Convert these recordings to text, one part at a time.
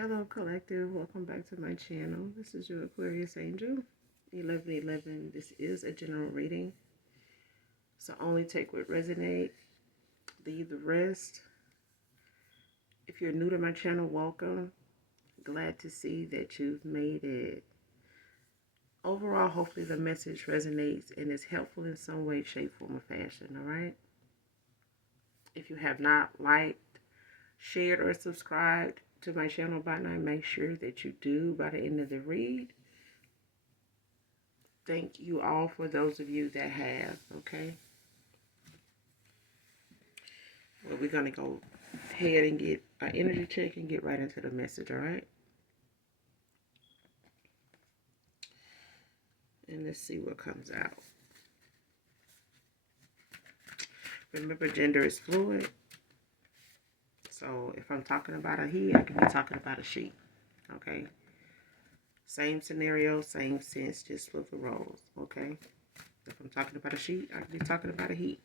Hello collective, welcome back to my channel. This is your Aquarius Angel 1111. This is a general reading, so only take what resonates, leave the rest. If you're new to my channel, welcome. Glad to see that you've made it. Overall, hopefully the message resonates and is helpful in some way, shape, form, or fashion. All right, if you have not liked, shared, or subscribed to my channel by now, make sure that you do by the end of the read. Thank you all for those of you that have, okay? Well, we're going to go ahead and get our energy check and get right into the message, all right? And let's see what comes out. Remember, gender is fluid. So if I'm talking about a he, I can be talking about a she, okay? Same scenario, same sense, just flip the roles, okay? If I'm talking about a she, I can be talking about a he.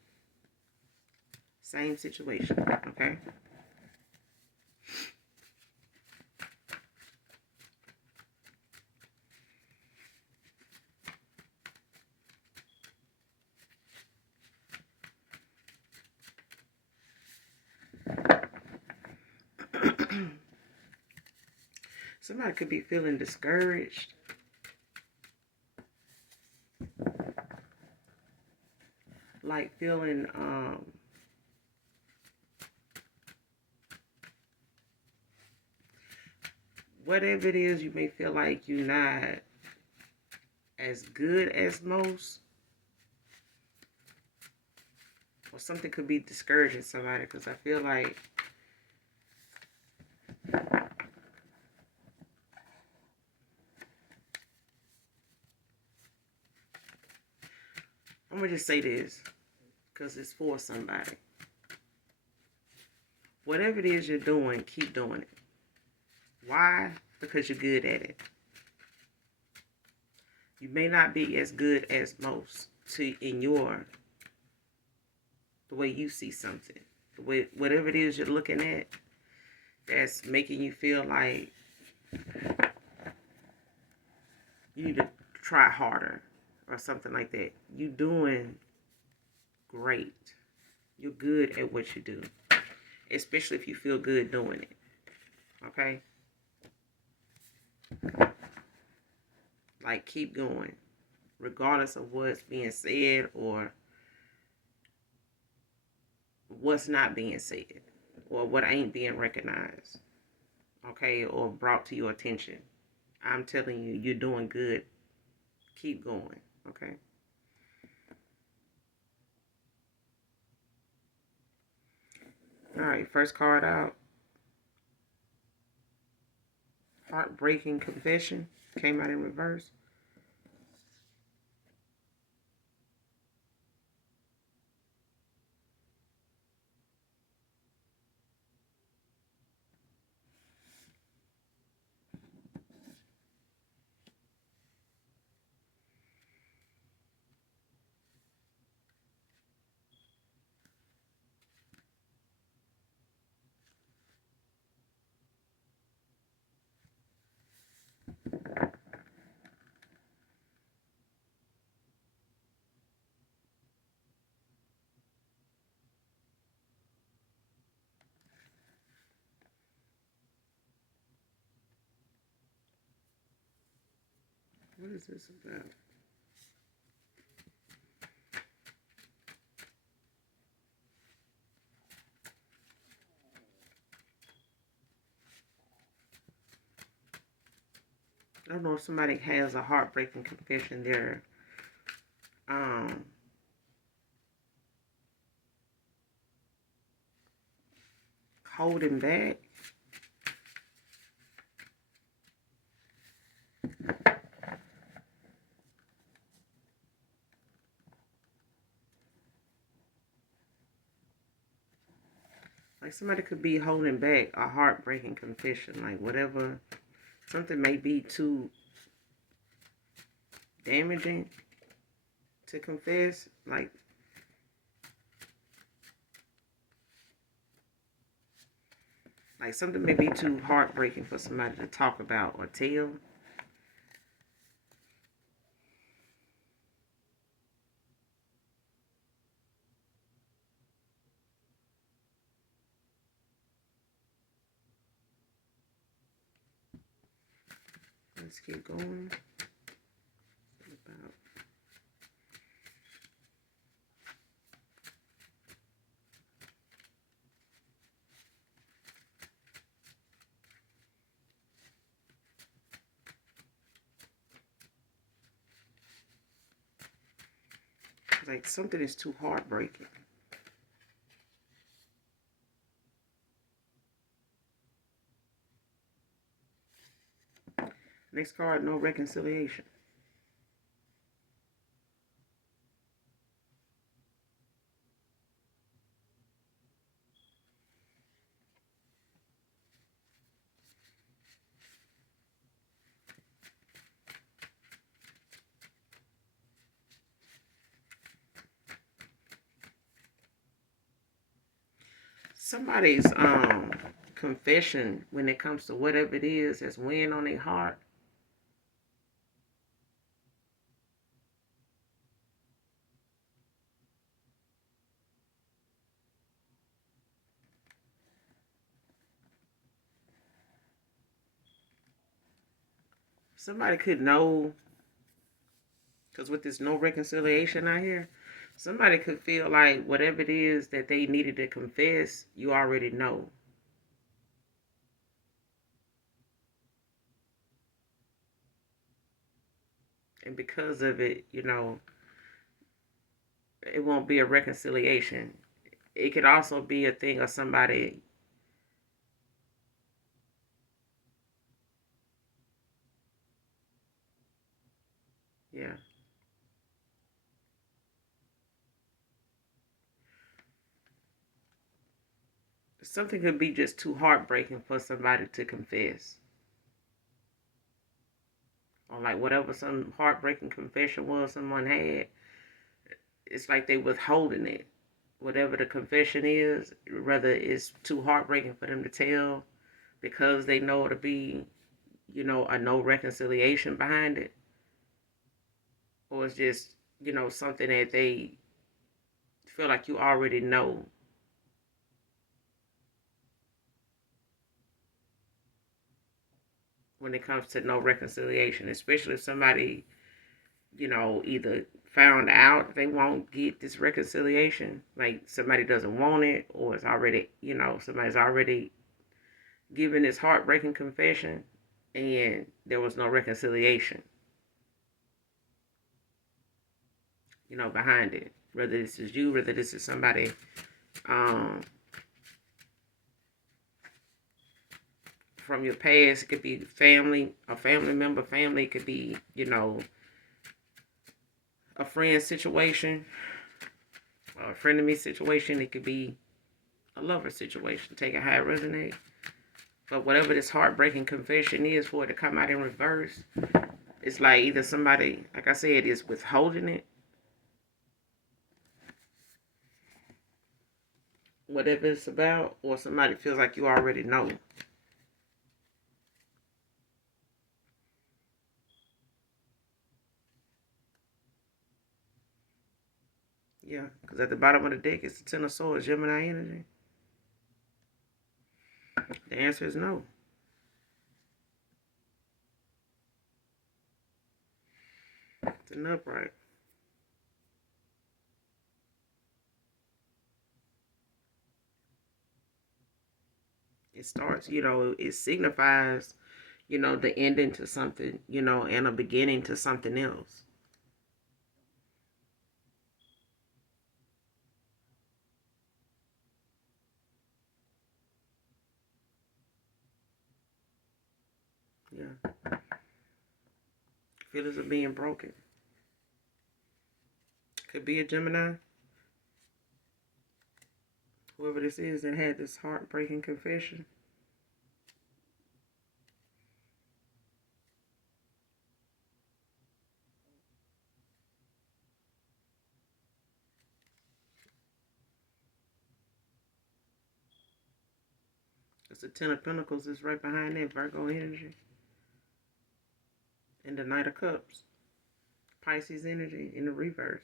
Same situation, okay? Somebody could be feeling discouraged. Like feeling, whatever it is, you may feel like you're not as good as most. Or something could be discouraging somebody, because I feel like I'm going to just say this because it's for somebody. Whatever it is you're doing, keep doing it. Why? Because you're good at it. You may not be as good as most in the way you see something. The way, whatever it is you're looking at, that's making you feel like you need to try harder or something like that. You're doing great. You're good at what you do, especially if you feel good doing it. Okay? Like, keep going, regardless of what's being said or what's not being said or what ain't being recognized, okay, or brought to your attention. I'm telling you, you're doing good. Keep going, okay? All right, first card out. Heartbreaking confession. Came out in reverse. What is this about? I don't know if somebody has a heartbreaking confession they're holding back. Like, somebody could be holding back a heartbreaking confession. Like, whatever, something may be too damaging to confess. Like, Like something may be too heartbreaking for somebody to talk about or tell. Let's keep going. About like something is too heartbreaking. Next card, no reconciliation. Somebody's confession when it comes to whatever it is that's weighing on their heart. Somebody could know, because with this no reconciliation out here, somebody could feel like whatever it is that they needed to confess, you already know. And because of it, it won't be a reconciliation. It could also be a thing of somebody, yeah. Something could be just too heartbreaking for somebody to confess. Or like whatever some heartbreaking confession was someone had, it's like they withholding it. Whatever the confession is, whether it's too heartbreaking for them to tell because they know it'll be, a no reconciliation behind it, or it's just, something that they feel like you already know when it comes to no reconciliation, especially if somebody, either found out they won't get this reconciliation, like somebody doesn't want it, or it's already, somebody's already given this heartbreaking confession and there was no reconciliation, behind it. Whether this is you, whether this is somebody um, from your past, it could be family, a family member, family, it could be, a friend situation, or a frenemy situation, it could be a lover situation, take it how it resonates. But whatever this heartbreaking confession is, for it to come out in reverse, it's like either somebody, like I said, is withholding it, whatever it's about, or somebody feels like you already know. Yeah, because at the bottom of the deck, it's the Ten of Swords, Gemini energy. The answer is no. It's an upright. It starts, it signifies, the ending to something, and a beginning to something else. Yeah. Feelings of being broken. Could be a Gemini. Whoever this is that had this heartbreaking confession. Because the Ten of Pentacles is right behind that Virgo energy. And the Knight of Cups. Pisces energy in the reverse.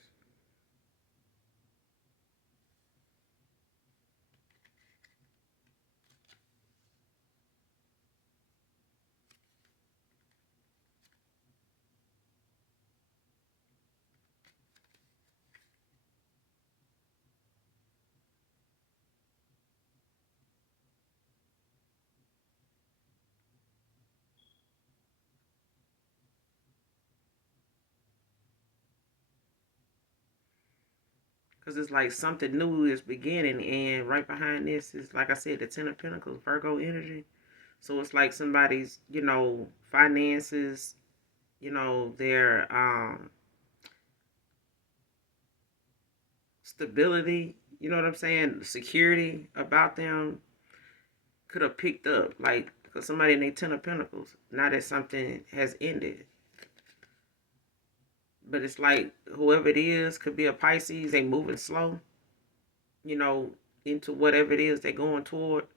Because it's like something new is beginning. And right behind this is, like I said, the Ten of Pentacles, Virgo energy. So it's like somebody's, finances, their stability, you know what I'm saying? Security about them could have picked up. Like, because somebody in their Ten of Pentacles, now that something has ended. But it's like whoever it is could be a Pisces. They moving slow, you know, into whatever it is they're going toward.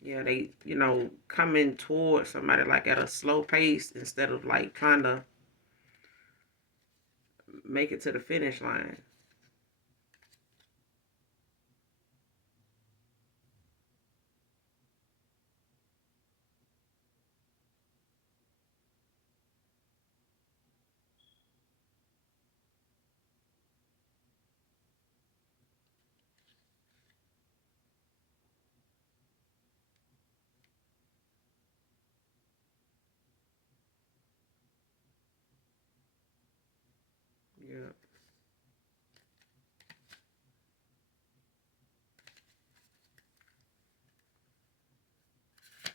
Yeah, they, coming towards somebody like at a slow pace instead of like trying to make it to the finish line. Yeah.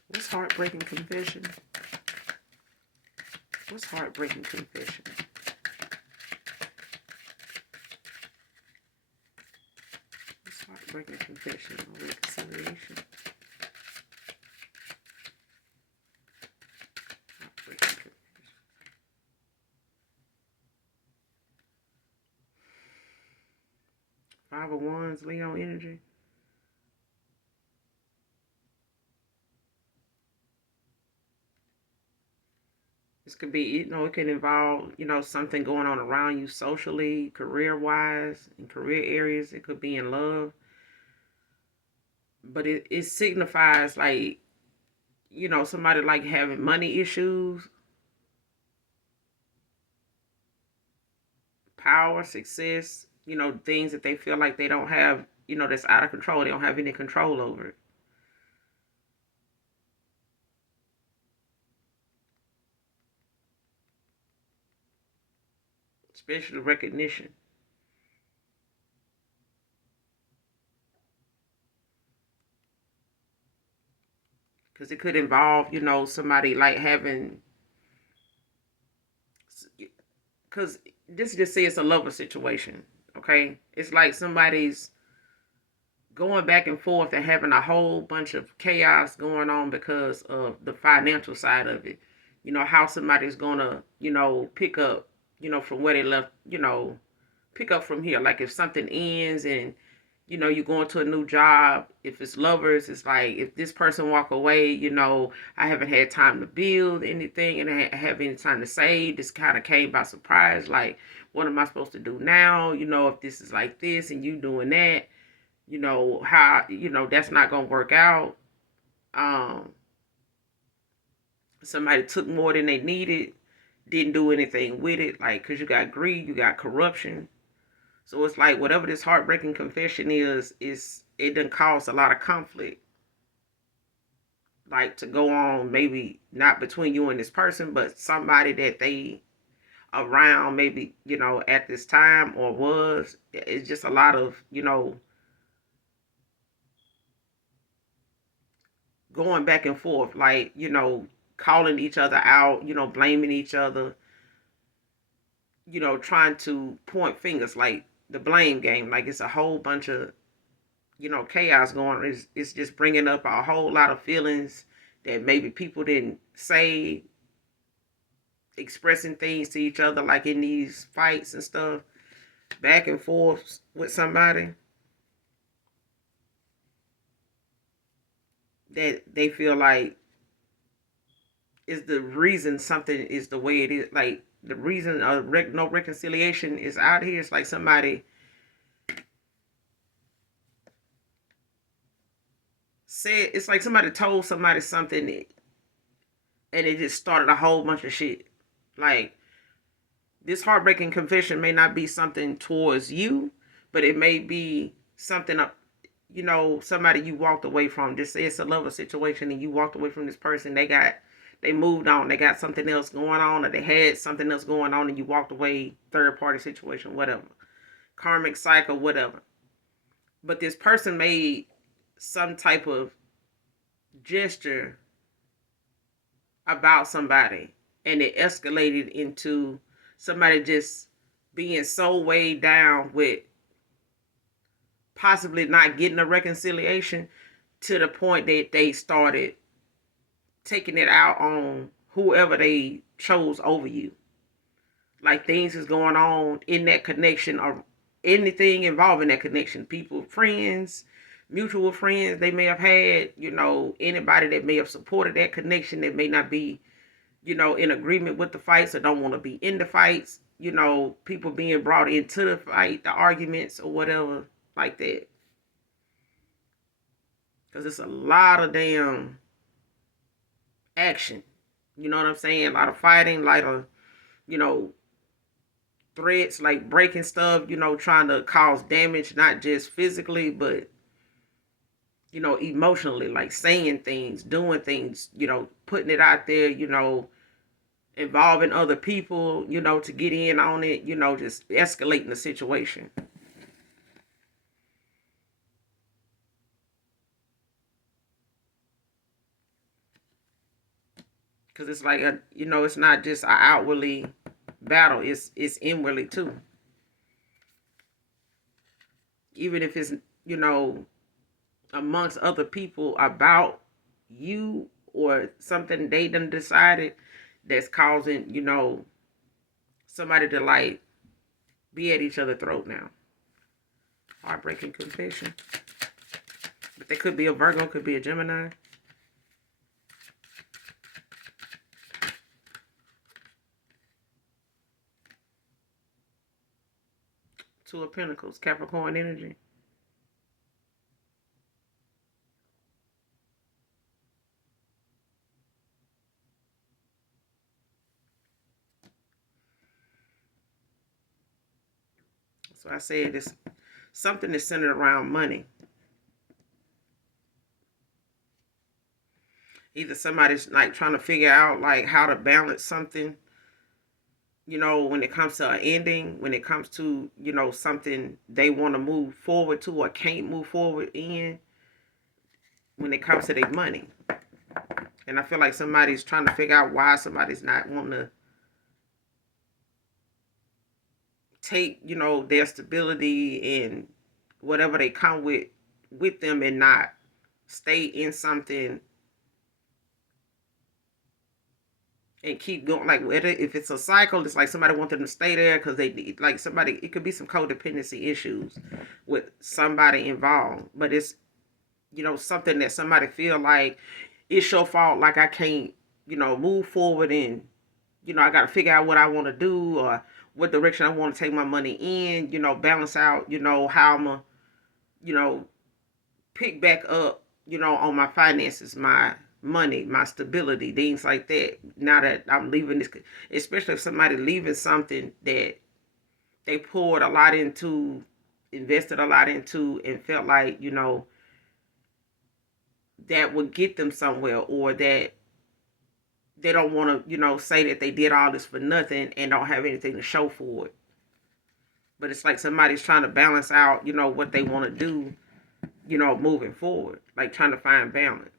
What's heartbreaking confession? What's heartbreaking confession? What's heartbreaking confession or reconciliation? Heartbreaking confession. 5 of Wands, Leo energy. This could be, it can involve, something going on around you socially, career-wise, in career areas. It could be in love. But it signifies like, somebody like having money issues, power, success, things that they feel like they don't have, that's out of control. They don't have any control over it. Especially recognition. Because it could involve, somebody like having, because this just says it's a lover situation, okay? It's like somebody's going back and forth and having a whole bunch of chaos going on because of the financial side of it. How somebody's going to, pick up, from where they left, pick up from here. Like if something ends and you're going to a new job. If it's lovers, it's like if this person walk away, I haven't had time to build anything and I have any time to save. This kind of came by surprise. Like, what am I supposed to do now? If this is like this and you doing that, how, that's not gonna work out. Um, Somebody took more than they needed, didn't do anything with it, like, because you got greed, you got corruption. So it's like whatever this heartbreaking confession is it done cause a lot of conflict. Like to go on, maybe not between you and this person, but somebody that they around maybe, at this time or was. It's just a lot of, going back and forth, like, calling each other out, blaming each other, trying to point fingers, like the blame game. Like it's a whole bunch of, chaos going on. It's just bringing up a whole lot of feelings that maybe people didn't say, expressing things to each other, like in these fights and stuff. back and forth with somebody that they feel like is the reason something is the way it is. Like the reason no reconciliation is out here. It's like somebody said, it's like somebody told somebody something and it just started a whole bunch of shit. Like this heartbreaking confession may not be something towards you, but it may be something up, somebody you walked away from. Just say it's a lover situation and you walked away from this person. They moved on. They got something else going on, or they had something else going on, and you walked away. Third party situation, whatever, karmic cycle, whatever. But this person made some type of gesture about somebody, and it escalated into somebody just being so weighed down with possibly not getting a reconciliation to the point that they started taking it out on whoever they chose over you. Like things is going on in that connection or anything involving that connection. People, friends, mutual friends they may have had, anybody that may have supported that connection that may not be, in agreement with the fights or don't want to be in the fights, people being brought into the fight, the arguments or whatever like that. Because it's a lot of damn action. You know what I'm saying? A lot of fighting, a lot of, you know, threats, like breaking stuff, trying to cause damage, not just physically, but, emotionally, like saying things, doing things, putting it out there, involving other people, to get in on it, just escalating the situation. Because it's like, it's not just an outwardly battle, it's inwardly too. Even if it's, amongst other people about you or something they done decided that's causing, somebody to like be at each other's throat now. Heartbreaking confession. But they could be a Virgo, could be a Gemini. Two of Pentacles, Capricorn energy. So I said it's something that's centered around money. Either somebody's like trying to figure out like how to balance something, when it comes to an ending, when it comes to, something they want to move forward to or can't move forward in, when it comes to their money. And I feel like somebody's trying to figure out why somebody's not wanting to take, their stability and whatever they come with them and not stay in something and keep going. Like if it's a cycle, it's like somebody wants them to stay there because they need, like somebody, it could be some codependency issues with somebody involved, but it's, something that somebody feel like it's your fault. Like I can't, move forward and, I got to figure out what I want to do or what direction I want to take my money in, balance out, how I'm going to, pick back up, on my finances, my money, my stability, things like that. Now that I'm leaving this, especially if somebody leaving something that they poured a lot into, invested a lot into, and felt like, that would get them somewhere, or that they don't want to, say that they did all this for nothing and don't have anything to show for it. But it's like somebody's trying to balance out, what they want to do, moving forward, like trying to find balance.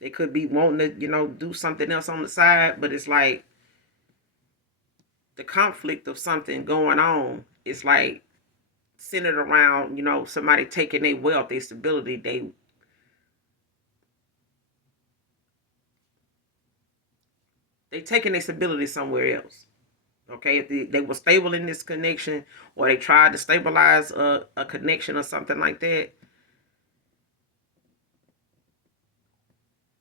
They could be wanting to, do something else on the side, but it's like the conflict of something going on. It's like centered around, somebody taking their wealth, their stability, they taking their stability somewhere else. Okay, if they were stable in this connection, or they tried to stabilize a connection or something like that,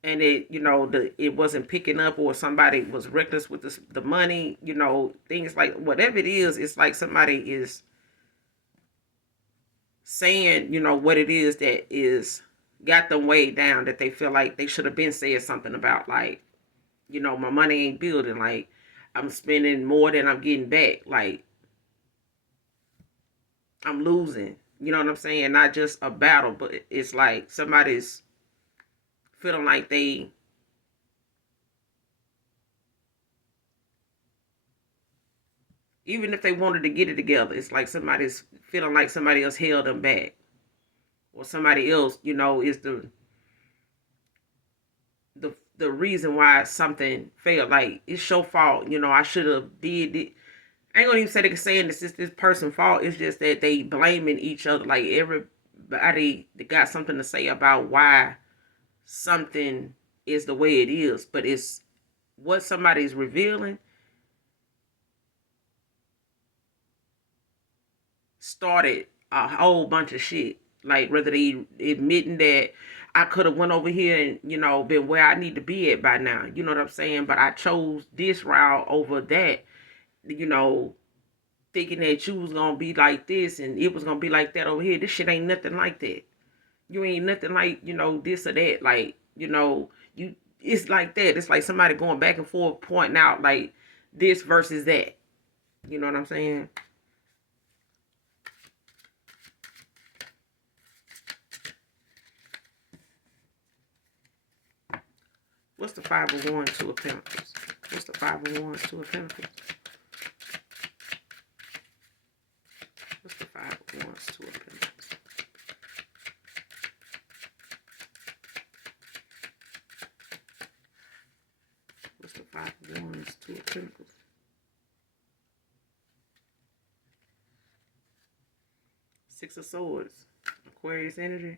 and it wasn't picking up, or somebody was reckless with the money, things like whatever it is, it's like somebody is saying, what it is that is got them way down, that they feel like they should have been saying something about, like, my money ain't building, like I'm spending more than I'm getting back, like I'm losing. You know what I'm saying? Not just a battle, but it's like somebody's feeling like they, even if they wanted to get it together, it's like somebody's feeling like somebody else held them back, or somebody else, is the reason why something failed. Like, it's your fault. I should have did it. I ain't gonna even say they can saying this person's fault. It's just that they blaming each other. Like, everybody got something to say about why something is the way it is, but it's what somebody's revealing started a whole bunch of shit. Like, whether they admitting that I could have went over here and, been where I need to be at by now. You know what I'm saying? But I chose this route over that, you know, thinking that you was gonna be like this and it was gonna be like that over here. This shit ain't nothing like that. You ain't nothing like, this or that. Like, you it's like that. It's like somebody going back and forth pointing out like this versus that. You know what I'm saying? What's the Five of Wands, Two of Pentacles? What's the Five of Wands, Two of Pentacles? What's the Five of Wands, Two of Pentacles? What's the Five of Wands, Two of Pentacles? Six of Swords, Aquarius energy.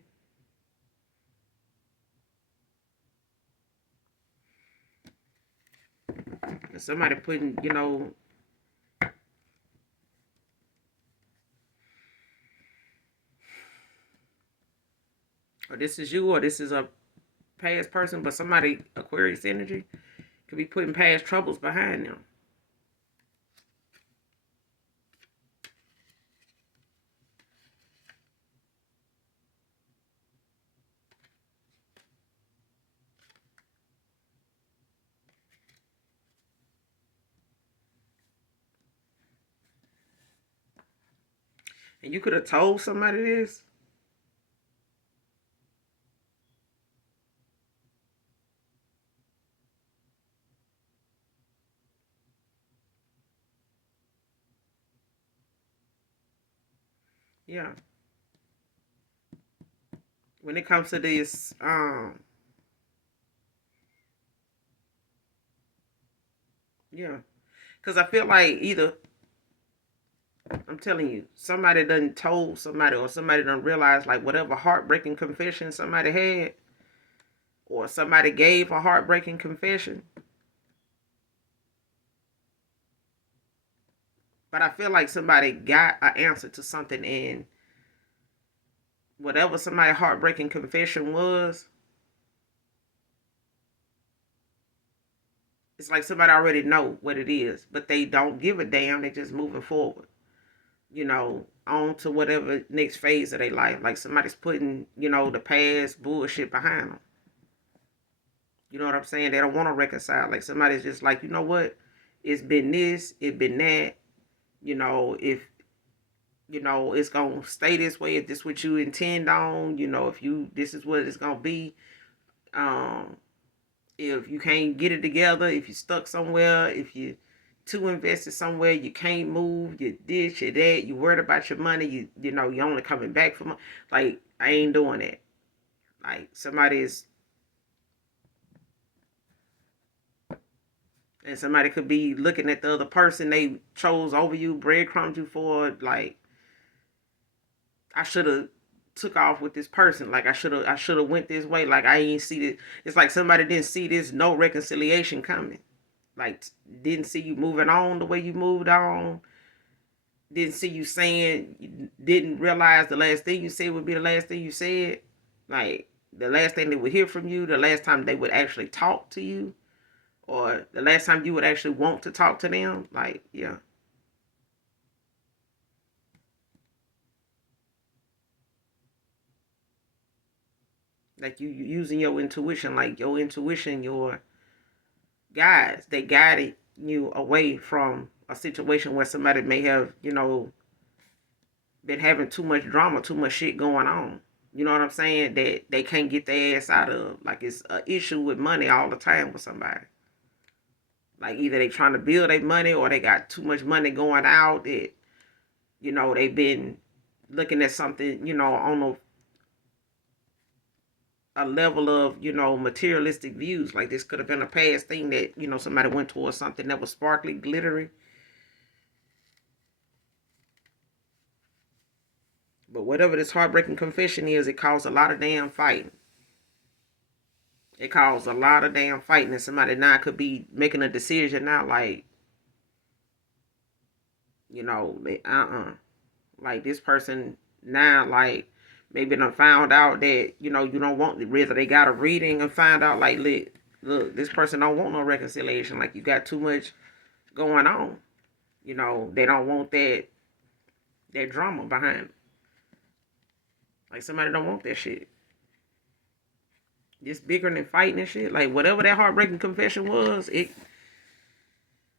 And somebody putting, or this is you, or this is a past person, but somebody, Aquarius energy, could be putting past troubles behind them. And you could have told somebody this. Yeah. When it comes to this, yeah. Because I feel like either, I'm telling you, somebody done told somebody, or somebody done realized, like, whatever heartbreaking confession somebody had, or somebody gave a heartbreaking confession. But I feel like somebody got an answer to something, and whatever somebody's heartbreaking confession was, it's like somebody already know what it is, but they don't give a damn. They just moving forward, on to whatever next phase of their life. Like, somebody's putting, the past bullshit behind them. You know what I'm saying? They don't want to reconcile. Like, somebody's just like, you know what? It's been this, it's been that. If it's gonna stay this way, if this is what you intend on, if this is what it's gonna be. If you can't get it together, if you're stuck somewhere, if you too invested somewhere, you can't move, you this, you that, you worried about your money, you're only coming back from, like, I ain't doing that. Like, somebody could be looking at the other person they chose over you, breadcrumbed you for, like, I should have took off with this person. Like, I should have went this way. Like, I ain't see this. It's like somebody didn't see this no reconciliation coming. Like, didn't see you moving on the way you moved on. Didn't see you saying, didn't realize the last thing you said would be the last thing you said. Like, the last thing they would hear from you, the last time they would actually talk to you, or the last time you would actually want to talk to them. Like, yeah. Like, you using your intuition, like your intuition, your guides, they guided you away from a situation where somebody may have, been having too much drama, too much shit going on. You know what I'm saying? That they can't get their ass out of. Like, it's an issue with money all the time with somebody. Like, either they trying to build their money or they got too much money going out that, they've been looking at something, on a level of, materialistic views. Like, this could have been a past thing that, somebody went towards something that was sparkly, glittery. But whatever this heartbreaking confession is, it caused a lot of damn fighting. It caused a lot of damn fighting, and somebody now could be making a decision now, like, like, this person now, like, maybe done found out that, you don't want, whether they got a reading and find out, like, look, this person don't want no reconciliation. Like, you got too much going on. They don't want that drama behind it. Like, somebody don't want that shit. Just bickering and fighting and shit. Like, whatever that heartbreaking confession was,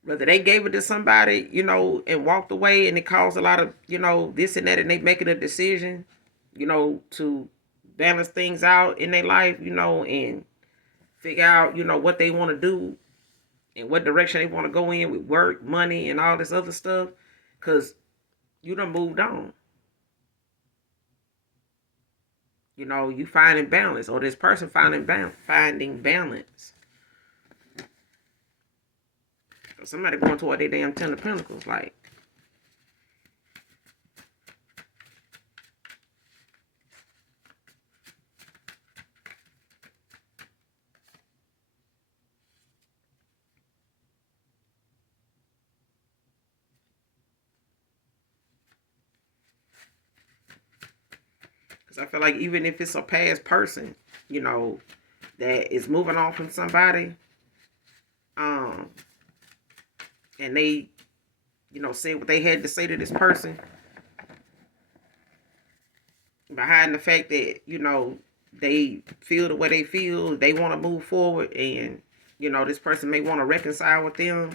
whether they gave it to somebody, and walked away, and it caused a lot of, this and that, and they making a decision, to balance things out in their life, and figure out, what they want to do and what direction they want to go in with work, money, and all this other stuff. Because you done moved on. You finding balance, or this person finding balance. Somebody going toward their damn 10 of Pentacles, like. Because I feel like even if it's a past person, that is moving on from somebody, and they, say what they had to say to this person, behind the fact that, they feel the way they feel, they want to move forward, and, this person may want to reconcile with them,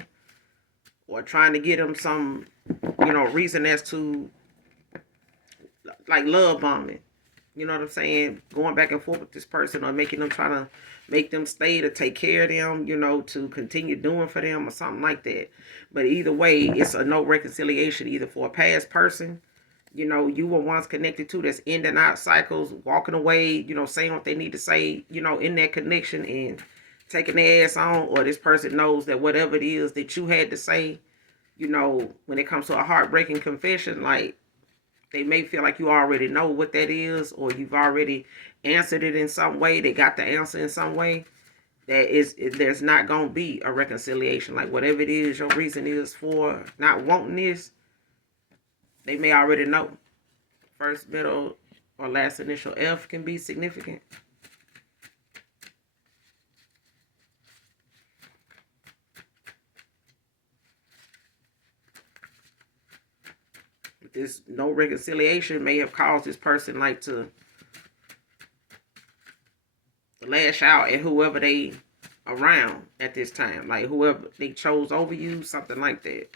or trying to get them some, reason as to, like, love bombing. You know what I'm saying? Going back and forth with this person, or making them, trying to make them stay to take care of them, to continue doing for them or something like that. But either way, it's a no reconciliation, either for a past person, you were once connected to, that's in and out cycles, walking away, saying what they need to say, in that connection, and taking their ass on, or this person knows that whatever it is that you had to say, when it comes to a heartbreaking confession, like, they may feel like you already know what that is, or you've already answered it in some way. They got the answer in some way. There's not going to be a reconciliation. Like, whatever it is your reason is for not wanting this, they may already know. First, middle, or last initial F can be significant. This no reconciliation may have caused this person, like, to lash out at whoever they around at this time, like whoever they chose over you, something like that.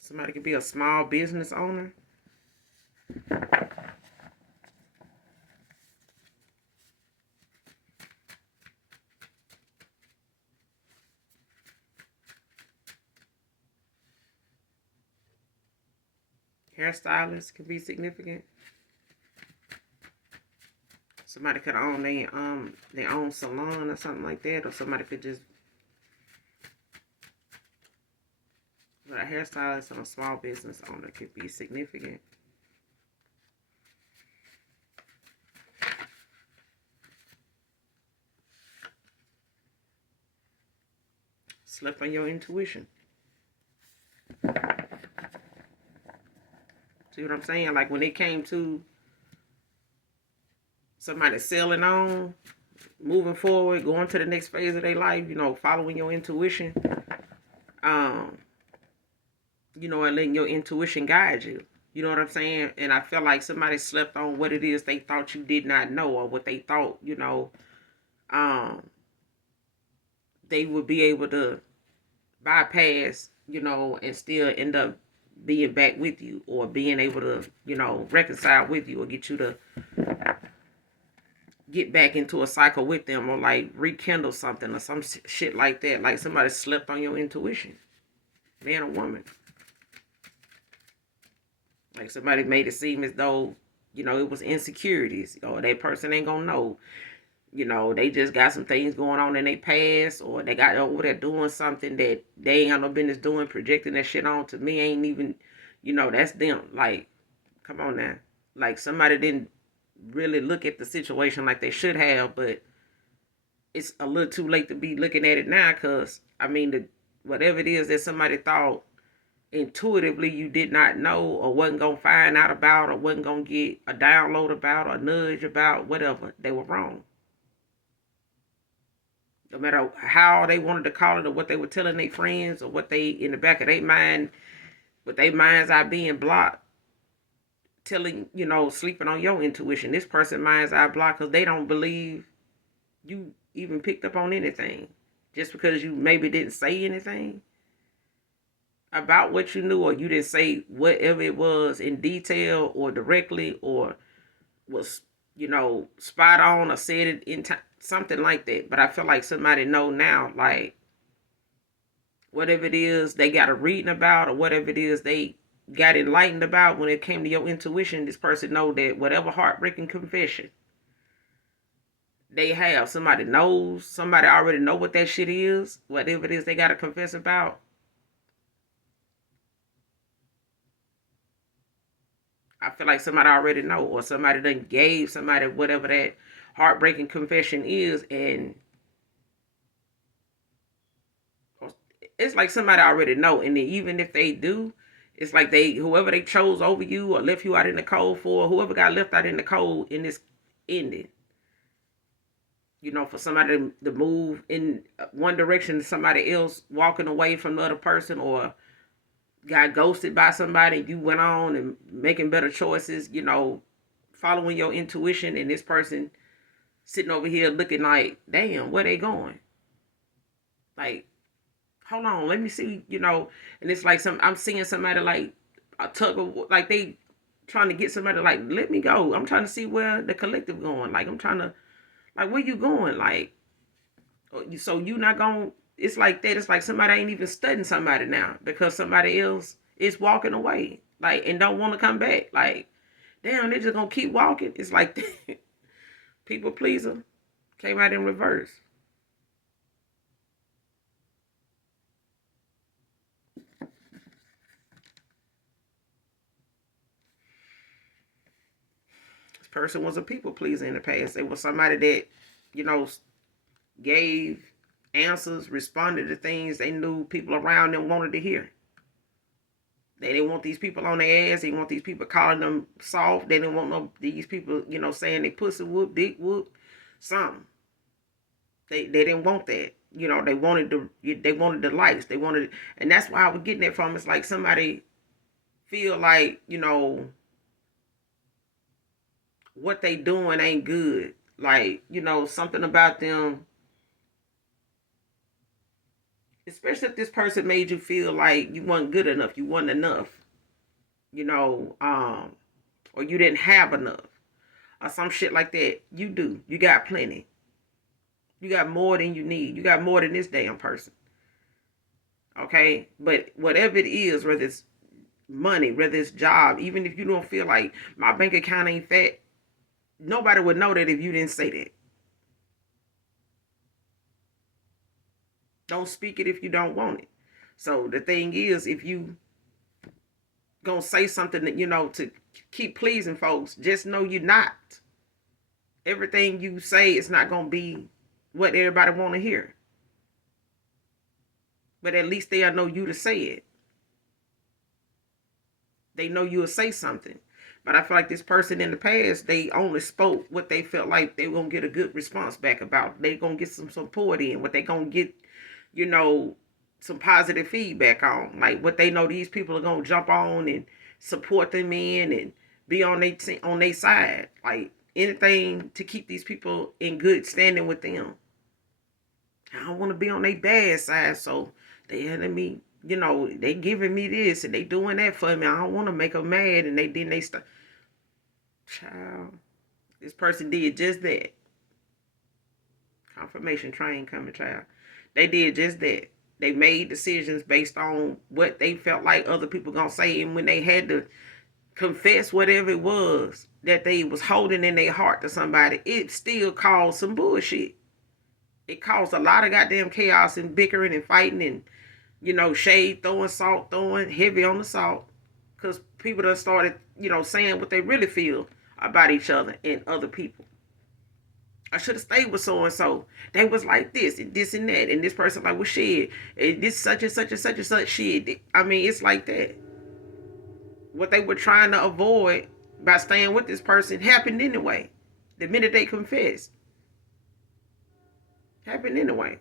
Somebody could be a small business owner. Hairstylists can be significant. Somebody could own their own salon or something like that, or somebody could just. But a hairstylist and a small business owner could be significant. Slept on your intuition. See what I'm saying? Like when it came to somebody selling on, moving forward, going to the next phase of their life, following your intuition, and letting your intuition guide you. You know what I'm saying? And I feel like somebody slept on what it is they thought you did not know, or what they thought, they would be able to bypass, and still end up being back with you, or being able to, reconcile with you, or get you to get back into a cycle with them, or like rekindle something, or some shit like that. Like somebody slept on your intuition, man or woman. Like somebody made it seem as though, it was insecurities, or that person ain't gonna know. They just got some things going on in their past, or they got over there doing something that they ain't got no business doing, projecting that shit on to me. Ain't even, that's them. Like, come on now. Like somebody didn't really look at the situation like they should have, but it's a little too late to be looking at it now, because, whatever it is that somebody thought intuitively you did not know, or wasn't going to find out about, or wasn't going to get a download about, or a nudge about, whatever, they were wrong. No matter how they wanted to call it, or what they were telling their friends, or what they, in the back of their mind, with their minds eye being blocked, telling, sleeping on your intuition. This person's mind's eye blocked because they don't believe you even picked up on anything. Just because you maybe didn't say anything about what you knew, or you didn't say whatever it was in detail, or directly, or was, spot on, or said it in time, something like that. But I feel like somebody know now, like, whatever it is they got a reading about, or whatever it is they got enlightened about when it came to your intuition, this person know that whatever heartbreaking confession they have, somebody knows, somebody already know what that shit is, whatever it is they got to confess about. I feel like somebody already know, or somebody done gave somebody whatever that heartbreaking confession is, and it's like somebody already know. And then even if they do, it's like whoever they chose over you, or left you out in the cold for, whoever got left out in the cold in this ending, for somebody to move in one direction, somebody else walking away from the other person, or got ghosted by somebody, you went on and making better choices, following your intuition, and this person sitting over here looking like, damn, where they going? Like, hold on, let me see, and it's like I'm seeing somebody like a tug of, like they trying to get somebody like, let me go. I'm trying to see where the collective going. Like, I'm trying to, like, where you going? Like, so you not going, it's like that. It's like somebody ain't even studying somebody now, because somebody else is walking away, like, and don't want to come back. Like, damn, they just gonna keep walking. It's like people pleaser came out in reverse. This person was a people pleaser in the past. They was somebody that, gave answers, responded to things they knew people around them wanted to hear. They didn't want these people on their ass. They didn't want these people calling them soft. They didn't want these people, saying they pussy whoop, dick whoop, something. They didn't want that. They wanted the likes. They wanted, and that's why I was getting it from. It's like somebody feel like, what they doing ain't good. Like, something about them, especially if this person made you feel like you weren't good enough, you weren't enough, or you didn't have enough, or some shit like that. You do. You got plenty. You got more than you need. You got more than this damn person. Okay? But whatever it is, whether it's money, whether it's job, even if you don't feel like my bank account ain't fat, nobody would know that if you didn't say that. Don't speak it if you don't want it. So the thing is, if you gonna say something that to keep pleasing folks, just know you're not. Everything you say is not gonna be what everybody want to hear, but at least they'll know you to say it. They know you'll say something. But I feel like this person in the past, they only spoke what they felt like they were going to get a good response back about. They going to get some support in, what they going to get, some positive feedback on. Like what they know these people are going to jump on and support them in and be on their side. Like anything to keep these people in good standing with them. I don't want to be on their bad side, so they had me, they giving me this and they doing that for me. I don't want to make them mad, and they start. Child, this person did just that. Confirmation train coming, child. They did just that. They made decisions based on what they felt like other people gonna say, and when they had to confess whatever it was that they was holding in their heart to somebody, it still caused some bullshit. It caused a lot of goddamn chaos and bickering and fighting and, shade throwing, salt throwing, heavy on the salt. Because people done started, saying what they really feel about each other and other people. I should have stayed with so and so. They was like this and this and that. And this person like, well, shit. And this such and such and such and such shit. I mean, it's like that. What they were trying to avoid by staying with this person happened anyway. The minute they confessed. Happened anyway.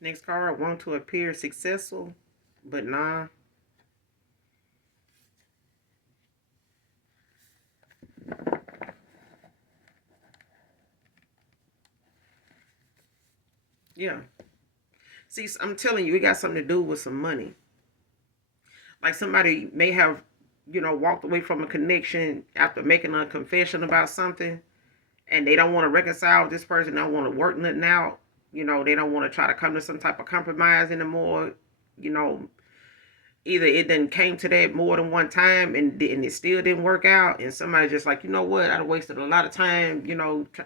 Next card, want to appear successful, but nah. Yeah. See, I'm telling you, it got something to do with some money. Like somebody may have, walked away from a connection after making a confession about something, and they don't want to reconcile with this person. They don't want to work nothing out. They don't want to try to come to some type of compromise anymore. You know, Either it then came to that more than one time and it still didn't work out, and somebody just like, you know what, I wasted a lot of time,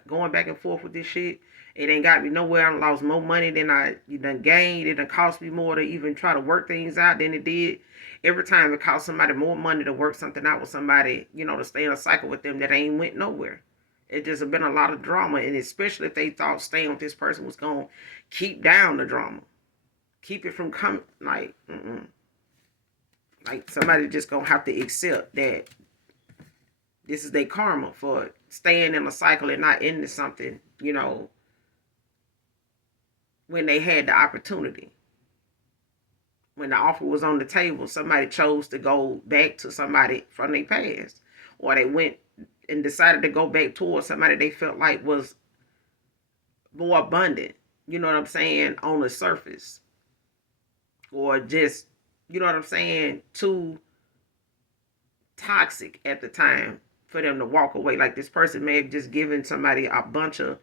going back and forth with this shit. It ain't got me nowhere. I lost more money than I done gained. It done cost me more to even try to work things out than it did. Every time it cost somebody more money to work something out with somebody, to stay in a cycle with them that ain't went nowhere. It just been a lot of drama, and especially if they thought staying with this person was going to keep down the drama. Keep it from coming, like, Like somebody just gonna have to accept that this is their karma for staying in a cycle and not into something, when they had the opportunity. when the offer was on the table, somebody chose to go back to somebody from their past, or they went and decided to go back towards somebody they felt like was more abundant, you know what I'm saying, on the surface, or just, you know what I'm saying, too toxic at the time for them to walk away. Like this person may have just given somebody a bunch of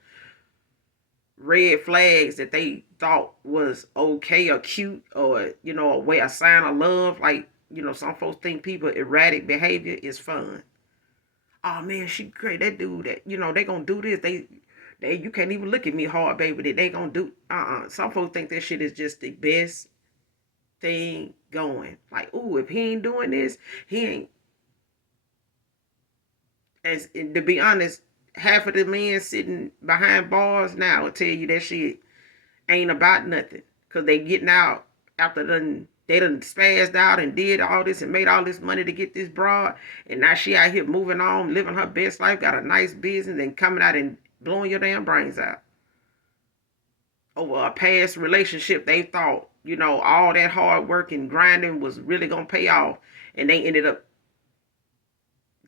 red flags that they thought was okay or cute, or a way, a sign of love. Like, some folks think people erratic behavior is fun. Oh man, she great. That dude, that they gonna do this. They you can't even look at me hard, baby. That they gonna do. Some folks think that shit is just the best thing going. Like, ooh, if he ain't doing this, he ain't. As to be honest, half of the men sitting behind bars now will tell you that shit ain't about nothing, because they getting out after they done spazzed out and did all this and made all this money to get this broad, and now she out here moving on, living her best life, got a nice business, and coming out and blowing your damn brains out over a past relationship they thought, all that hard work and grinding was really gonna pay off, and they ended up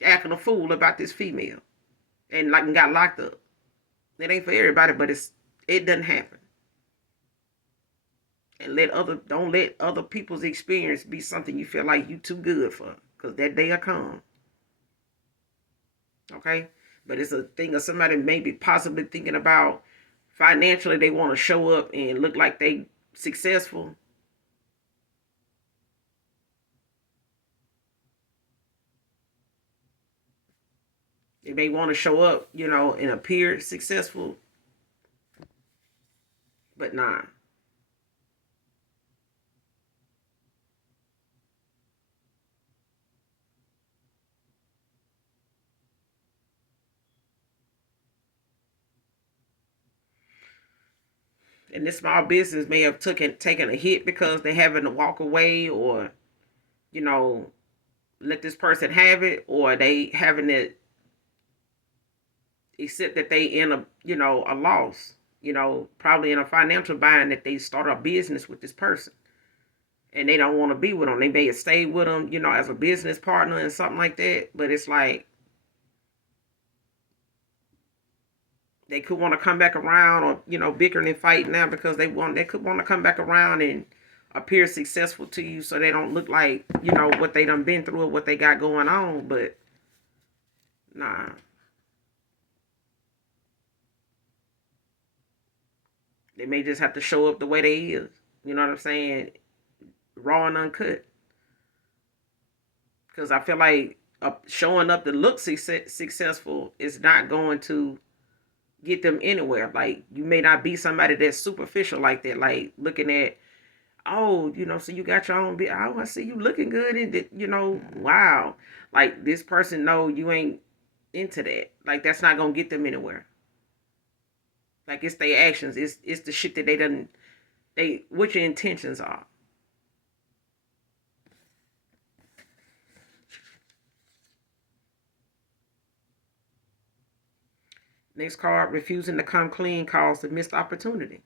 acting a fool about this female and like got locked up. It ain't for everybody, but it doesn't happen. And don't let other people's experience be something you feel like you too good for, because that day will come. Okay? But it's a thing of somebody maybe possibly thinking about financially, they want to show up and look like they successful. They may want to show up, and appear successful, but nah. And this small business may have taken a hit because they're having to walk away, or you know let this person have it, or they having to accept that they in a loss, probably in a financial bind, that they start a business with this person and they don't want to be with them. They may have stayed with them, as a business partner and something like that, but it's like they could want to come back around, or bickering and fighting now because they could want to come back around and appear successful to you, so they don't look like what they done been through or what they got going on. But nah, they may just have to show up the way they is, you know what I'm saying, raw and uncut. Because I feel like showing up to look successful is not going to get them anywhere. Like, you may not be somebody that's superficial like that, like looking at, oh, so you got your own bit. Oh, I see you looking good, and wow, like this person know you ain't into that. Like, that's not gonna get them anywhere. Like, it's their actions. It's the shit that what your intentions are. Next card, refusing to come clean caused a missed opportunity.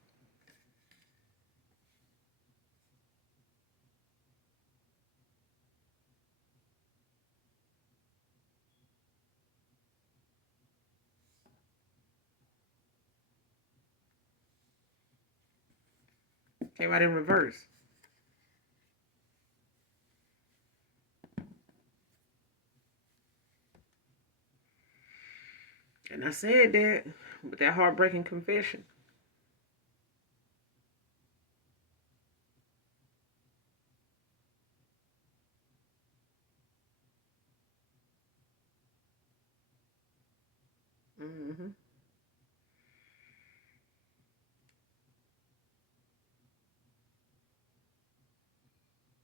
Came out in reverse. And I said that with that heartbreaking confession. Mm-hmm.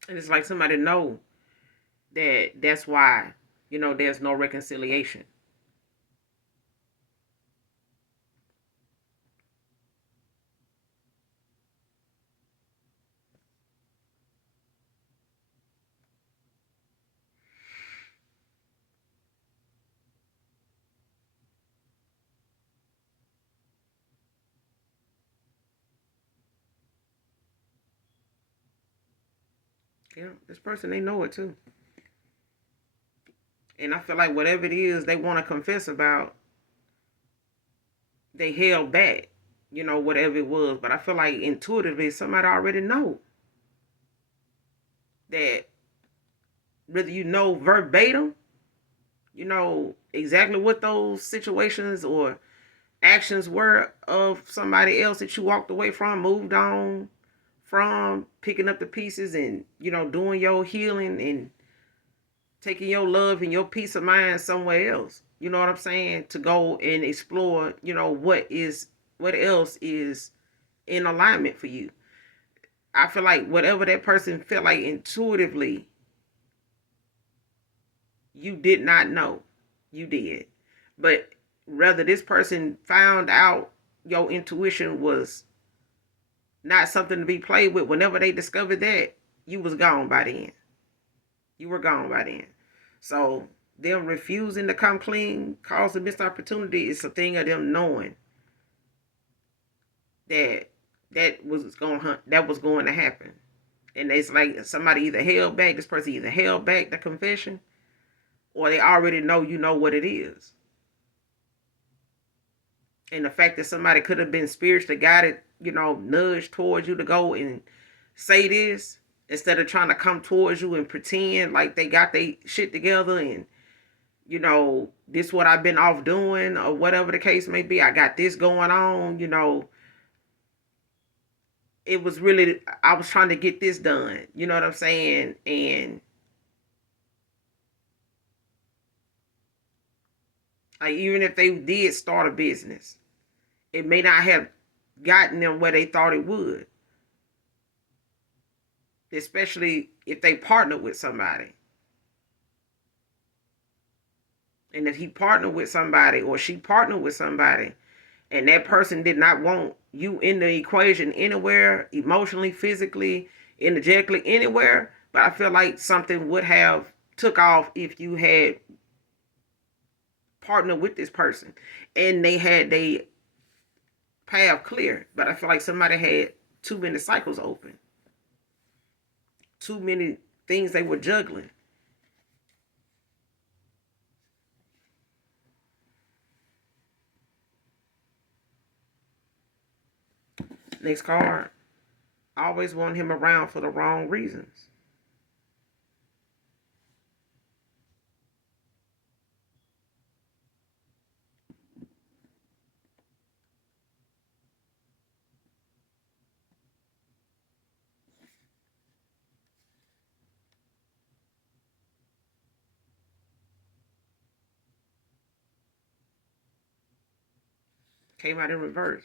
And it's like somebody know that's why, there's no reconciliation. Yeah, this person, they know it too. And I feel like whatever it is they want to confess about, they held back, whatever it was. But I feel like intuitively somebody already know that, whether verbatim, exactly what those situations or actions were of somebody else that you walked away from, moved on from, picking up the pieces and, doing your healing and taking your love and your peace of mind somewhere else. You know what I'm saying? To go and explore, what else is in alignment for you. I feel like whatever that person felt like intuitively, you did not know. You did. But rather this person found out your intuition was not something to be played with. Whenever they discovered that, you was gone by then. You were gone by then. So them refusing to come clean, cause a missed opportunity, is a thing of them knowing that that was going to happen. And it's like somebody either held back, this person either held back the confession, or they already know what it is. And the fact that somebody could have been spiritually guided, nudged towards you to go and say this, instead of trying to come towards you and pretend like they got their shit together and, this what I've been off doing, or whatever the case may be. I got this going on, it was really, I was trying to get this done. You know what I'm saying? And like, even if they did start a business, it may not have gotten them where they thought it would. Especially if they partnered with somebody. And if he partnered with somebody or she partnered with somebody and that person did not want you in the equation anywhere, emotionally, physically, energetically, anywhere, but I feel like something would have took off if you had partnered with this person and they had their path clear. But I feel like somebody had too many cycles open, too many things they were juggling. Next card. Always want him around for the wrong reasons. Came out in reverse.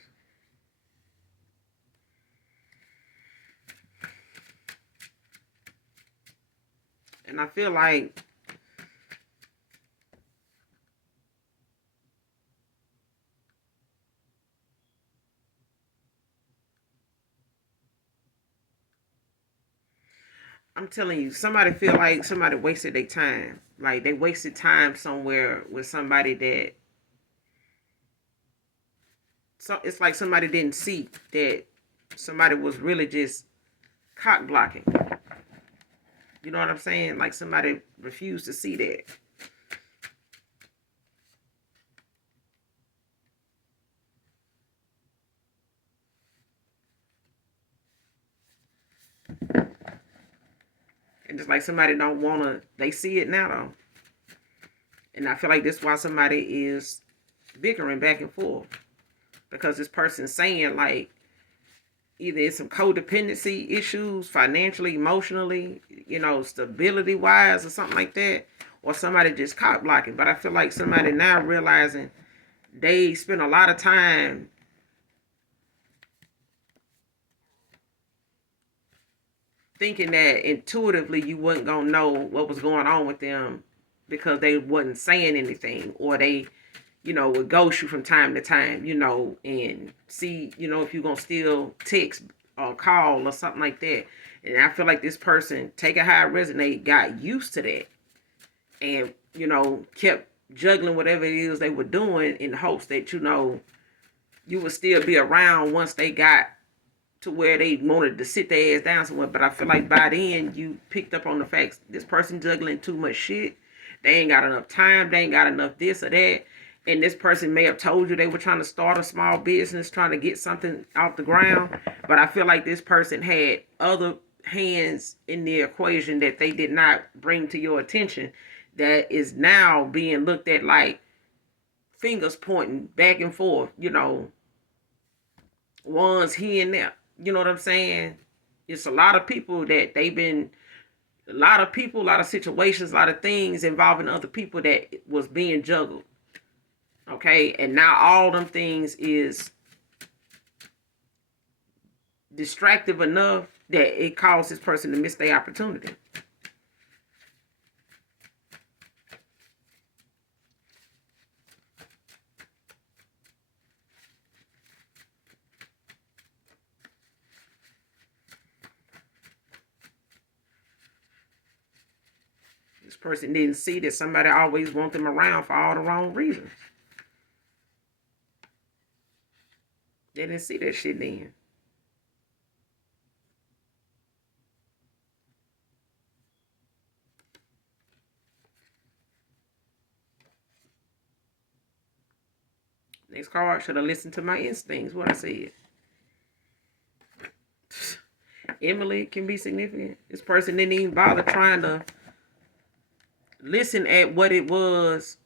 And I feel like I'm telling you, somebody feel like somebody wasted their time. Like they wasted time somewhere with somebody that, so it's like somebody didn't see that somebody was really just cock blocking. You know what I'm saying? Like somebody refused to see that. And just like somebody don't wanna, they see it now though. And I feel like that's why somebody is bickering back and forth. Because this person's saying like, either it's some codependency issues, financially, emotionally, stability wise or something like that, or somebody just cock blocking. But I feel like somebody now realizing they spent a lot of time thinking that intuitively you wasn't gonna know what was going on with them because they wasn't saying anything, or they would ghost you from time to time, and see, if you're going to still text or call or something like that. And I feel like this person, take it how it resonate, got used to that. And, kept juggling whatever it is they were doing in hopes that, you would still be around once they got to where they wanted to sit their ass down somewhere. But I feel like by then you picked up on the facts. This person juggling too much shit. They ain't got enough time. They ain't got enough this or that. And this person may have told you they were trying to start a small business, trying to get something off the ground. But I feel like this person had other hands in the equation that they did not bring to your attention, that is now being looked at like fingers pointing back and forth, one's here and there. You know what I'm saying? It's a lot of people that a lot of people, a lot of situations, a lot of things involving other people that was being juggled. Okay, and now all them things is distractive enough that it caused this person to miss their opportunity. This person didn't see that somebody always want them around for all the wrong reasons. They didn't see that shit then. Next card, should have listened to my instincts, what I said. Emily can be significant. This person didn't even bother trying to listen at what it was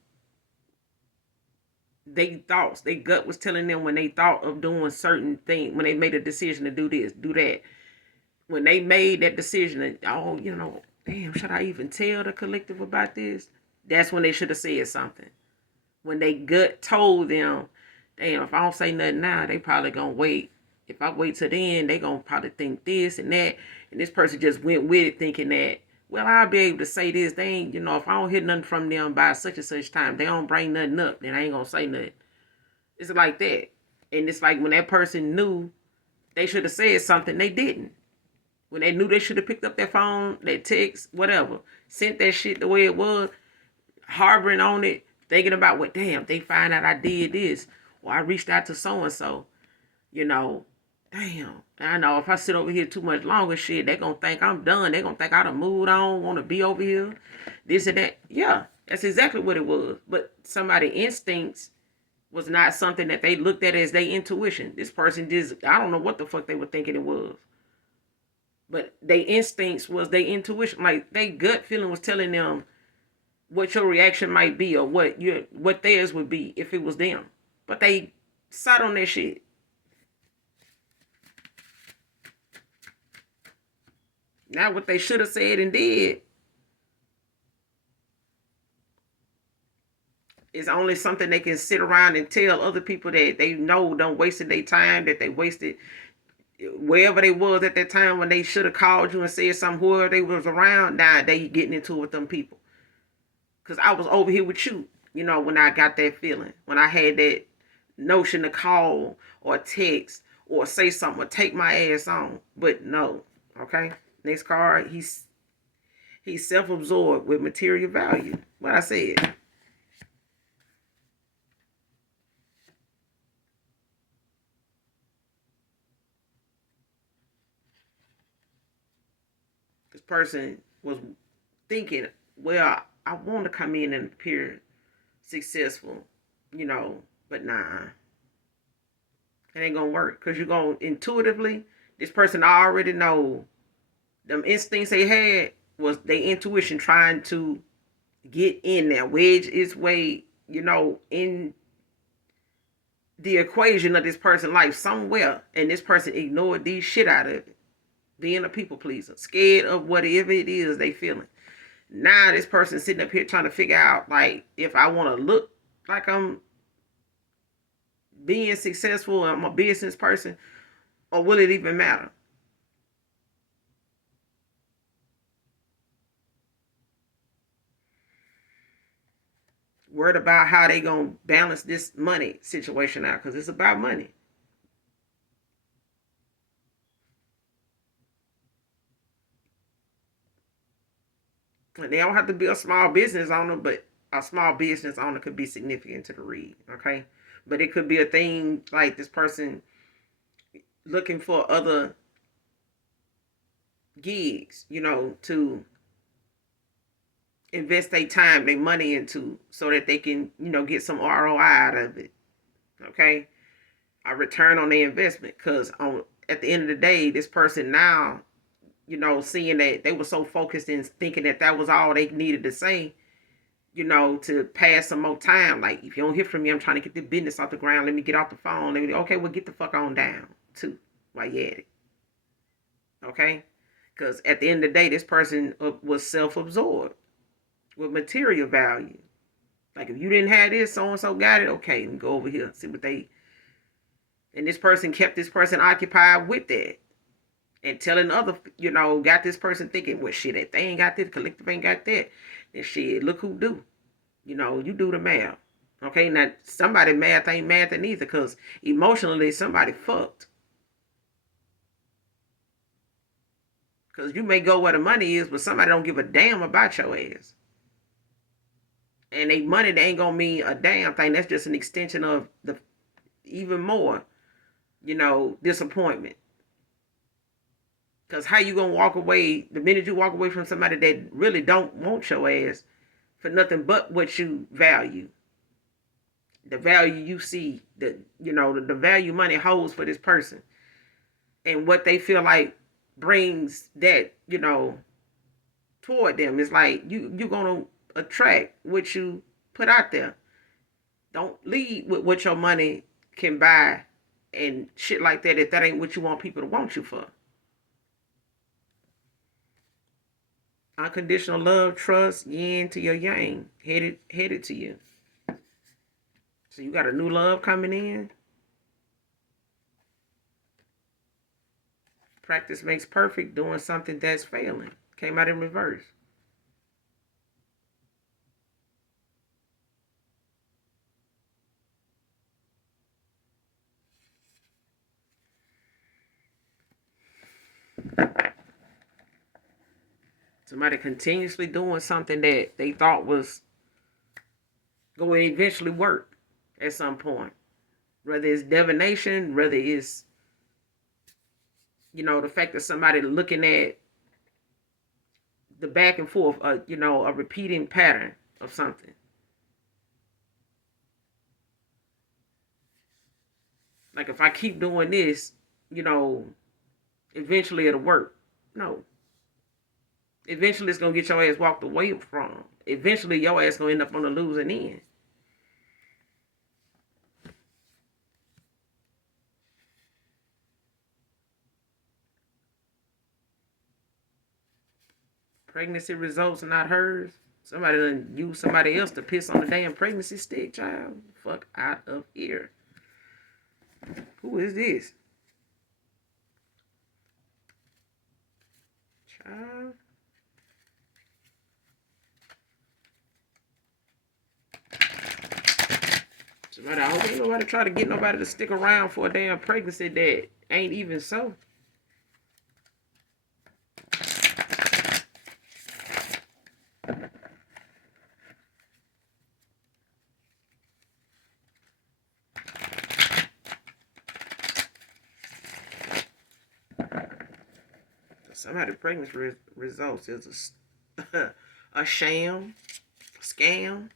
they thoughts. Their gut was telling them when they thought of doing certain things, when they made a decision to do this, do that. When they made that decision, damn, should I even tell the collective about this? That's when they should have said something. When they gut told them, damn, if I don't say nothing now, they probably gonna wait. If I wait till then, they gonna probably think this and that. And this person just went with it thinking that, well, I'll be able to say this. They ain't, if I don't hear nothing from them by such and such time, they don't bring nothing up, then I ain't gonna say nothing. It's like that. And it's like when that person knew they should have said something, they didn't. When they knew they should have picked up their phone, their text, whatever, sent that shit the way it was, harboring on it, thinking about what, damn, they find out I did this, or I reached out to so-and-so, damn, I know if I sit over here too much longer, shit, they gonna think I'm done. They gonna think I done moved on, want to be over here, this and that. Yeah, that's exactly what it was. But somebody's instincts was not something that they looked at as their intuition. This person just, I don't know what the fuck they were thinking it was. But their instincts was their intuition. Like, their gut feeling was telling them what your reaction might be or what theirs would be if it was them. But they sat on that shit. Now what they should have said and did is only something they can sit around and tell other people that they know don't wasted their time, that they wasted wherever they was at that time when they should have called you and said something, whoever they was around. Now they getting into it with them people. Because I was over here with you, when I got that feeling. When I had that notion to call or text or say something or take my ass on. But no, okay? Next card, he's self-absorbed with material value. What I said. This person was thinking, well, I want to come in and appear successful, but nah. It ain't gonna work because you're gonna intuitively, this person already know them instincts they had was their intuition trying to get in there, wedge its way, in the equation of this person's life somewhere. And this person ignored the shit out of it. Being a people pleaser, scared of whatever it is they feeling. Now this person sitting up here trying to figure out, like, if I want to look like I'm being successful, I'm a business person, or will it even matter? Worried about how they gonna balance this money situation out, because it's about money. And they don't have to be a small business owner, but a small business owner could be significant to the read, okay? But it could be a thing like this person looking for other gigs, to invest their time, their money into, so that they can, get some ROI out of it. Okay, a return on their investment. Because at the end of the day, this person now, seeing that they were so focused in thinking that that was all they needed to say, to pass some more time. Like, if you don't hear from me, I'm trying to get the business off the ground. Let me get off the phone. Okay, well, get the fuck on down too while you at it. Okay, because at the end of the day, this person was self-absorbed with material value. Like, if you didn't have this, so and so got it. Okay, let me go over here, see what they. And this person kept this person occupied with that. And telling other, got this person thinking, well, shit, if they ain't got this, the collective ain't got that. Then shit, look who do. You do the math. Okay, now somebody math ain't math either, because emotionally somebody fucked. Because you may go where the money is, but somebody don't give a damn about your ass. And they money, they ain't gonna mean a damn thing. That's just an extension of the even more, disappointment. Because how you gonna walk away the minute you walk away from somebody that really don't want your ass for nothing but what you value, the value you see, the value money holds for this person, and what they feel like brings that, toward them. It's like you're gonna attract what you put out there. Don't lead with what your money can buy and shit like that if that ain't what you want people to want you for. Unconditional love, trust, yin to your yang, headed to you. So you got a new love coming in. Practice makes perfect. Doing something that's failing. Came out in reverse. Somebody continuously doing something that they thought was going to eventually work at some point. Whether it's divination, whether it's, the fact that somebody looking at the back and forth, a repeating pattern of something. Like, if I keep doing this, eventually it'll work. No. Eventually it's going to get your ass walked away from. Eventually your ass going to end up on the losing end. Pregnancy results are not hers. Somebody done use somebody else to piss on the damn pregnancy stick, child. Fuck out of here. Who is this? Child. Somebody, I hope ain't nobody try to get nobody to stick around for a damn pregnancy that ain't even so. Somebody pregnancy results is a sham, a scam.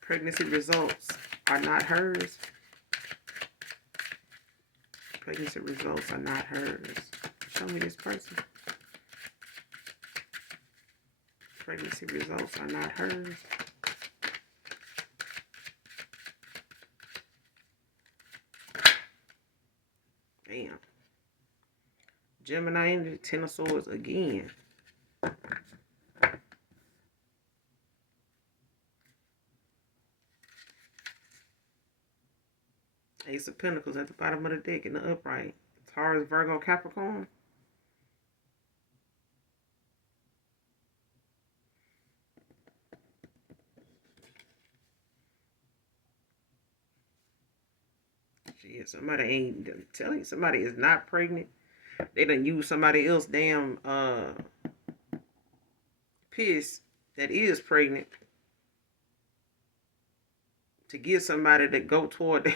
Pregnancy results are not hers. Pregnancy results are not hers. Show me this person. Pregnancy results are not hers. Damn. Gemini into the Ten of Swords again. Ace of Pentacles at the bottom of the deck in the upright. Taurus, Virgo, Capricorn. Yeah, somebody ain't telling you somebody is not pregnant. They done use somebody else damn piss that is pregnant to give somebody to go toward to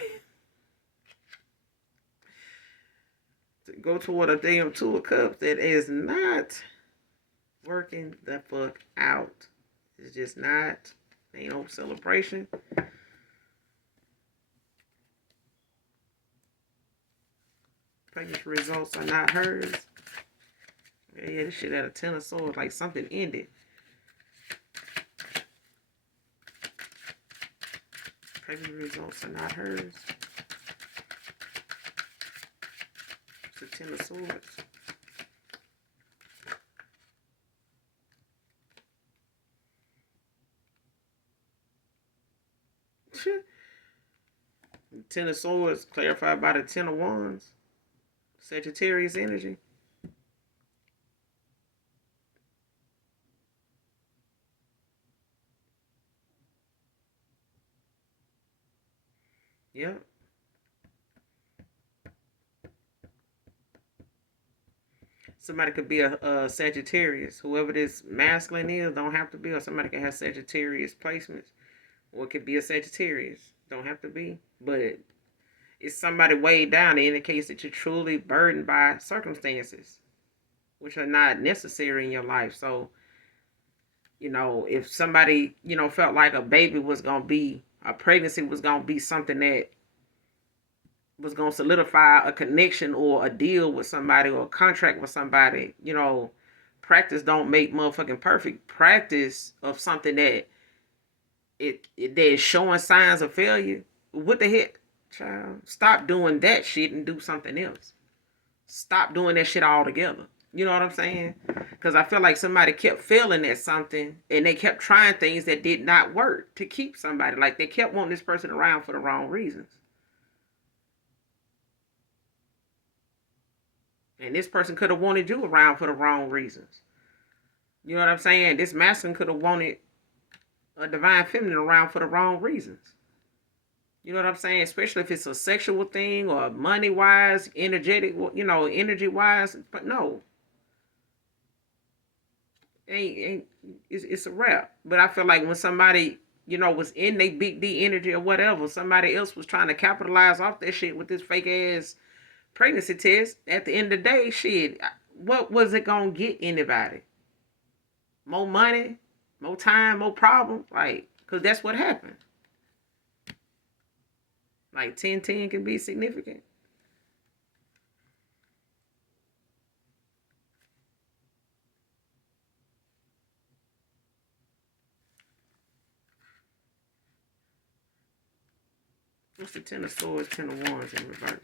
go toward a damn two of cups that is not working the fuck out. It's just not. Ain't no celebration. Pregnancy results are not hers. Yeah, this shit at a 10 of swords, like something ended. Pregnancy results are not hers. It's a 10 of swords. Ten of swords clarified by the 10 of wands. Sagittarius energy. Yep. Somebody could be a Sagittarius. Whoever this masculine is don't have to be, or somebody can have Sagittarius placements. Or it could be a Sagittarius. Don't have to be. But it's somebody way down that indicates that you're truly burdened by circumstances, which are not necessary in your life. So, if somebody, felt like a baby was going to be, a pregnancy was going to be something that was going to solidify a connection or a deal with somebody or a contract with somebody, practice don't make motherfucking perfect. Practice of something that that is showing signs of failure. What the heck, child? Stop doing that shit and do something else. Stop doing that shit altogether. You know what I'm saying? Because I feel like somebody kept failing at something and they kept trying things that did not work to keep somebody. Like they kept wanting this person around for the wrong reasons. And this person could have wanted you around for the wrong reasons. You know what I'm saying? This masculine could have wanted a divine feminine around for the wrong reasons. You know what I'm saying? Especially if it's a sexual thing or money wise, energetic, energy wise. But no, ain't it's a wrap. But I feel like when somebody, was in their big D energy or whatever, somebody else was trying to capitalize off that shit with this fake ass pregnancy test. At the end of the day, shit, what was it gonna get anybody? More money, more time, more problems? Like, because that's what happened. Like 10-10 can be significant. What's the 10 of swords, 10 of wands in reverse?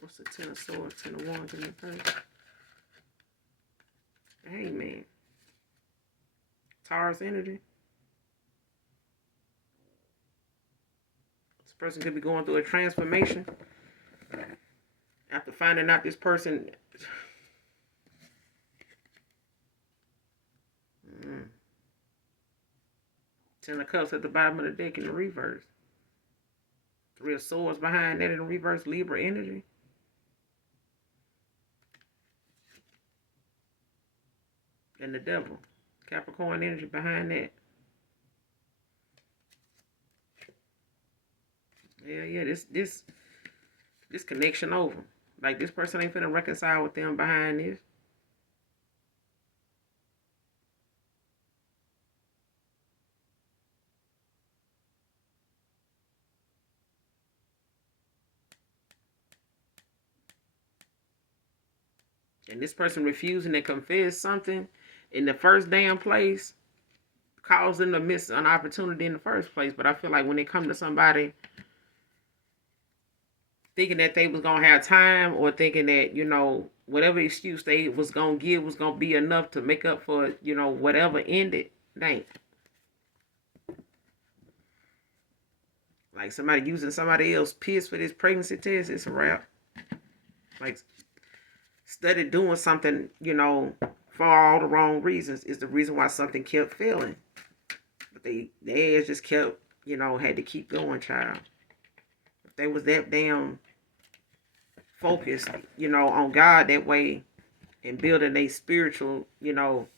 What's the 10 of swords, 10 of wands in reverse? Hey, man. Taurus energy. This person could be going through a transformation after finding out this person. Ten of cups at the bottom of the deck in the reverse. Three of swords behind that in the reverse, Libra energy. And the devil. Capricorn energy behind that. Yeah, this connection over. Like this person ain't finna reconcile with them behind this. And this person refusing to confess something in the first damn place caused them to miss an opportunity in the first place. But I feel like when they come to somebody thinking that they was going to have time or thinking that, whatever excuse they was going to give was going to be enough to make up for, whatever ended, dang. Like somebody using somebody else's piss for this pregnancy test, it's a wrap. Like, study doing something, for all the wrong reasons is the reason why something kept failing. But they just kept you know, had to keep going, child. If they was that damn focused, you know, on God that way and building a spiritual, you know,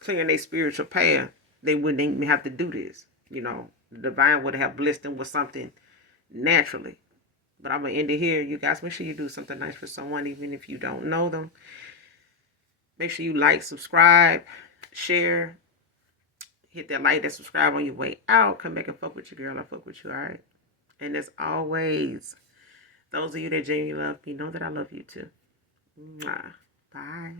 clearing a spiritual path, they wouldn't even have to do this. You know, the divine would have blessed them with something naturally. But I'm going to end it here. You guys, make sure you do something nice for someone, even if you don't know them. Make sure you like, subscribe, share. Hit that like, that subscribe on your way out. Come back and fuck with your girl. I fuck with you, all right? And as always, those of you that genuinely love me, know that I love you too. Mwah. Bye.